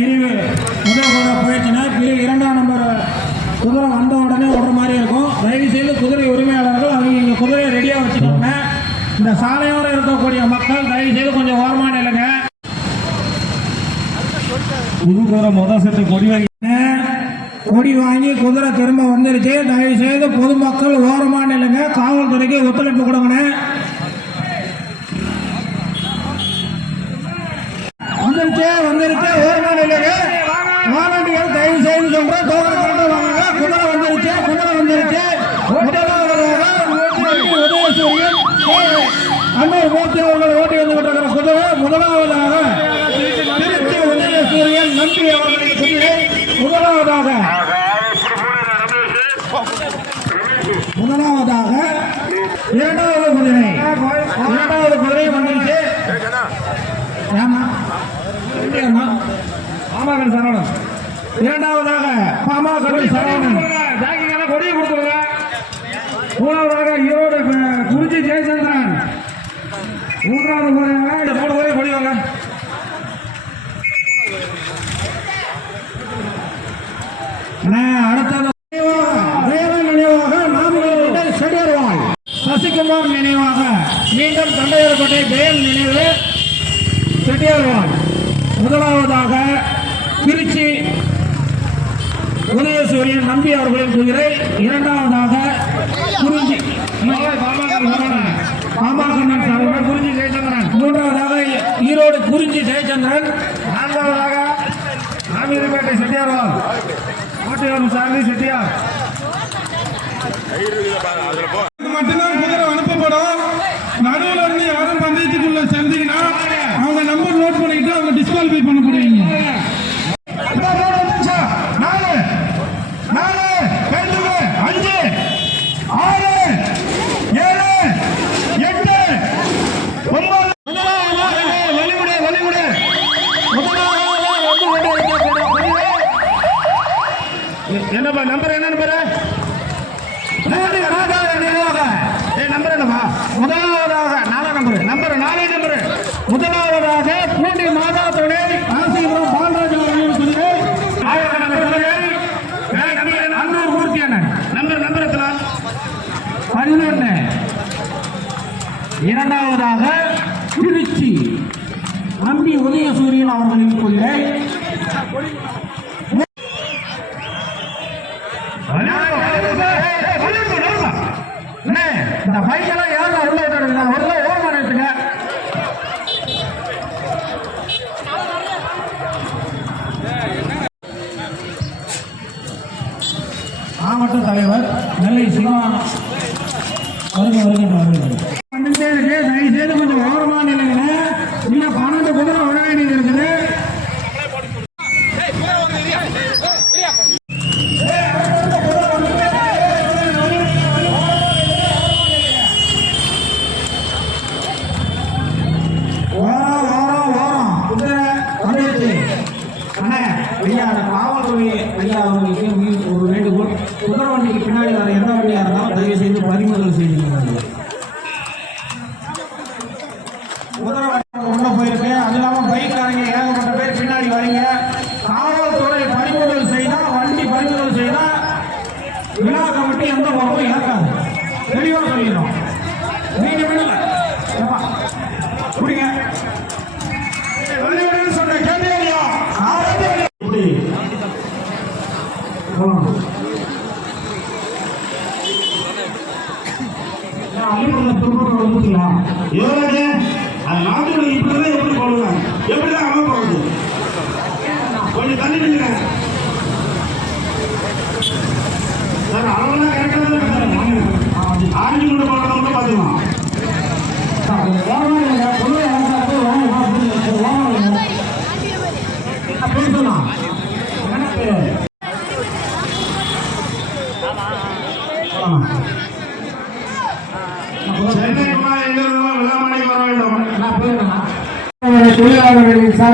பிரிவு முதல் குதிரை போயிடுச்சுன்னா பிரிவு இரண்டாம் நம்பர் குதிரை வந்த உடனே ஓடுற மாதிரி இருக்கும். தயவு செய்து குதிரை உரிமையாளர்கள் அவங்க இங்கே குதிரையை ரெடியாக வச்சுக்கோங்க. இந்த சாலையோரம் இருக்கக்கூடிய மக்கள் தயவு செய்து கொஞ்சம் ஓரமான இல்லைங்க புது குதிரை முதல் செட்டு கொடி வாங்கி கொடி வாங்கி குதிரை திரும்ப வந்துருச்சு. தயவு செய்து பொதுமக்கள் ஓரமான இல்லைங்க காவல்துறைக்கு ஒத்துழைப்பு கொடுங்கண்ணே வந்துருச்சு வந்துருச்சு ஓரமான இல்லைங்க வாலண்டியர் தயவு செய்து சொல்றேன் டோக்கன் கரெக்டாக வாங்குங்க குதிரை வந்துருச்சு குதிரை வந்துருச்சு முதலாவதாக உதயசூரியன் அன்னூர் மூர்த்தி அவர்கள் ஓட்டி வந்துகிட்டு இருக்கிற குதிரை முதலாவதாக திருச்சி உதயசூரியன் நம்பி அவர்களின் குதிரை முதலாவதாக முதலாவதாக இரண்டாவது குதிரை. இரண்டாவது குதிரை வந்துருச்சு. ஏமா ஆமாங்க சரவணன். இரண்டாவதாக பாமக சரவணன். கொடியை கொடுத்துருங்க மூணாவதாக ஈரோடு குறிச்சி ஜெயச்சந்திரன் மூன்றாவது முறையாக இந்த மூணு முறை கொடி வாங்க. அடுத்தது நினைவாக, தேவன் நினைவாக நாமக்கல் செடியர்வாள் சசிகுமார் நினைவாக மீண்டும் தண்டையர்கோட்டை ஜெயன் நினைவு செட்டியார்வாள். முதலாவதாக திருச்சி உதயசூரியன் நம்பி அவர்களின் குதிரை இரண்டாவதாக குறிஞ்சி பாமகண்ணன் சரவணன் குறிஞ்சி ஜெயச்சந்திரன். மூன்றாவதாக ஈரோடு குறிஞ்சி ஜெயச்சந்திரன். நான்காவதாக ஆமீர்பேட்டை செட்டியார்வாள். கோட்டையூர் சாமி செட்டியார். மட்டும்தான் குதிரை அனுப்பப்படும் நடுவுல இருந்து யாரும் பந்தயத்துக்குள்ள சேர்ந்தீங்கன்னா அவங்க நம்பர் நோட் பண்ணிக்கிட்டு அவங்க டிஸ்குவாலிஃபை பண்ண போடுவீங்க நாலு நாலு எழுதுங்க அஞ்சு ஆறு ஏழு எட்டு ஒன்பது. வழிவிடு வழிவிடு என்னப்பா நம்பர் என்ன நம்பர் நம்பர் என்னப்பா முதலாவதாக நாலாம் நம்பர் நம்பர் நாலே நம்பர் முதலாவதாக பூண்டி மாதா துணை காசிபுரம் பாலராஜ் அவர்களின் குதிரை ஆயிரக்கணக்கான குதிரை ஏய், நம்பர் என்ன? அன்னூர் மூர்த்தி அண்ணன். நம்பர் நம்பர் எத்தனை? பதினொன்று இரண்டாவதாக திருச்சி. நம்பி உதயசூரியன் அவர்களின் குதிரை அண்ணே, இந்த பைக்கெல்லாம் யாரும் உள்ள விட்டுறீங்க ஒரு ஓரமான எடுத்துங்க மாவட்ட தலைவர் நெல்லை சிவா வருக வருகின்ற religión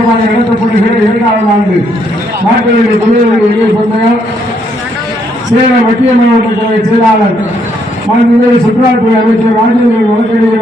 தொடர்பான சார்பாக நடத்தப்படுகிற இரண்டாவது ஆண்டு நாட்களில் தொழிலாளர்கள் சொன்னால் சேலம் மத்திய மாவட்ட செயலாளர். மாண்புமிகு சுற்றுலாத்துறை அமைச்சர் ராஜேந்திரன் வழக்கறிஞர்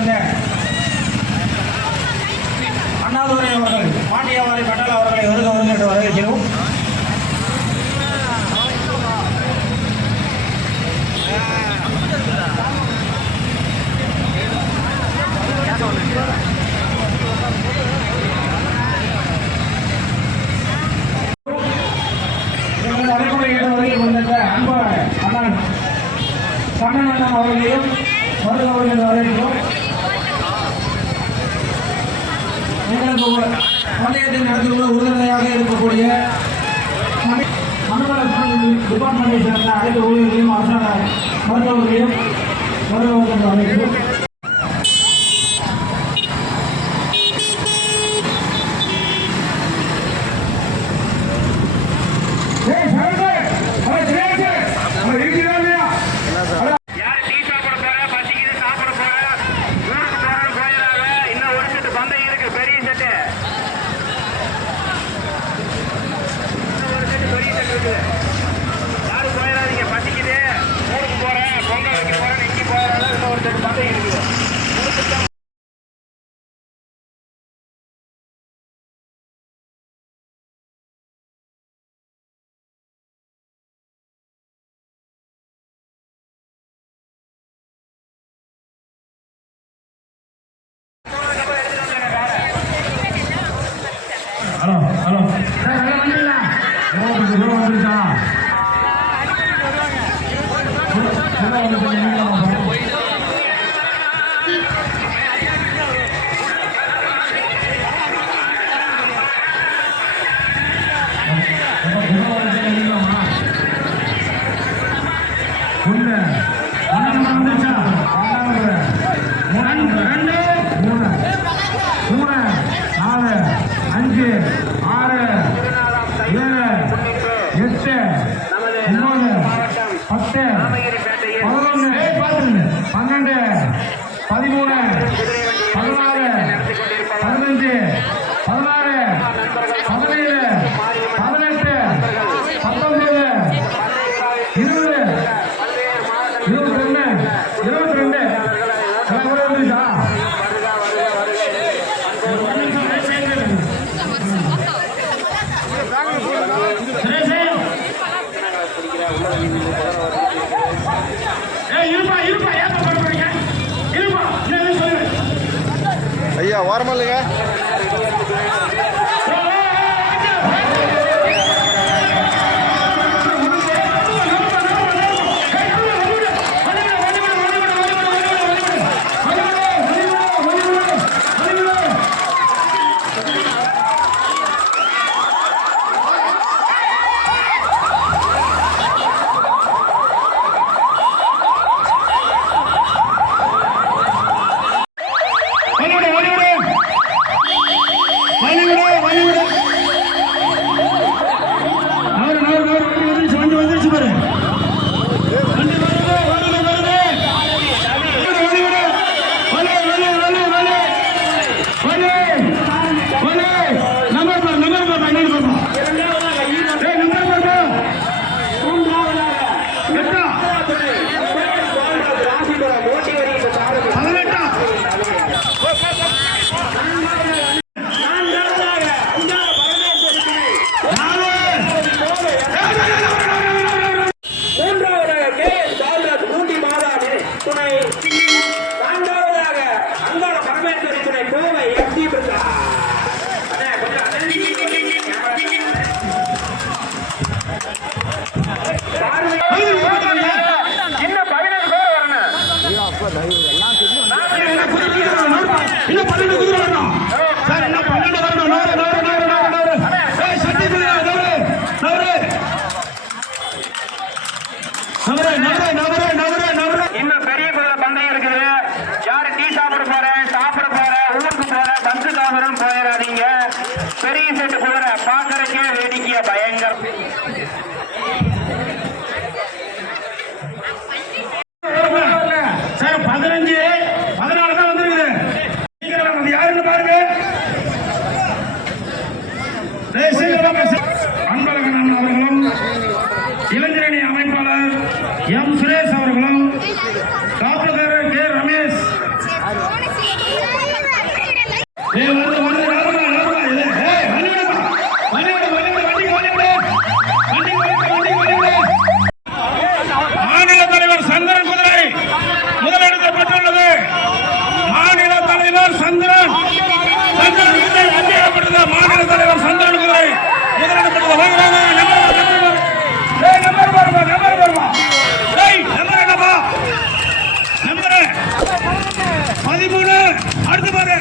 வந்த அண்ணாதுரை அவர்கள் மாண்டியாவாரி பட்டால் அவர்களை வருக வருக என்று வரவேற்கிறோம். அன்பு அண்ணன் கண்ணன் அண்ணன் அவர்களையும் வருக பந்தயத்தை நடத்துவது உறுதுணையாக இருக்கக்கூடிய மண்டல டிபார்ட்மெண்ட்டை சேர்ந்த அனைத்து ஊழியர்களையும் அரசாங்க மருத்துவர்களையும் வரவேற்கின்ற அமைப்பு அடுத்தடுத்தாக இருக்குது ஹலோ ஹலோ வந்துருச்சா வந்துருச்சா எட்டு ஒன்பது பத்து பதினொன்று பன்னெண்டு பதிமூணு பதினாறு பதினஞ்சு பதினாறு பதினேழு பதினெட்டு Normally. இன்னும் பெரிய பெரிய பந்தயம் இருக்குது. யாரு டீ சாப்பிட போற சாப்பிட போற ஊருக்கு போற பஸ்ஸு காவலும் போயிடாதீங்க. பெரிய செட்டு குளிர பாக்குறக்கே தலைவர் சந்திரன். சந்திரன் அங்கீகாரப்பட்டது மாநில தலைவர் சந்திரன் குதிரை முதலிடப்பட்டது வாங்குறாங்க நம்பர் வருவா நம்பர் நம்பர் என்னப்பா நம்பர் பதிமூணு. அடுத்து பாரு.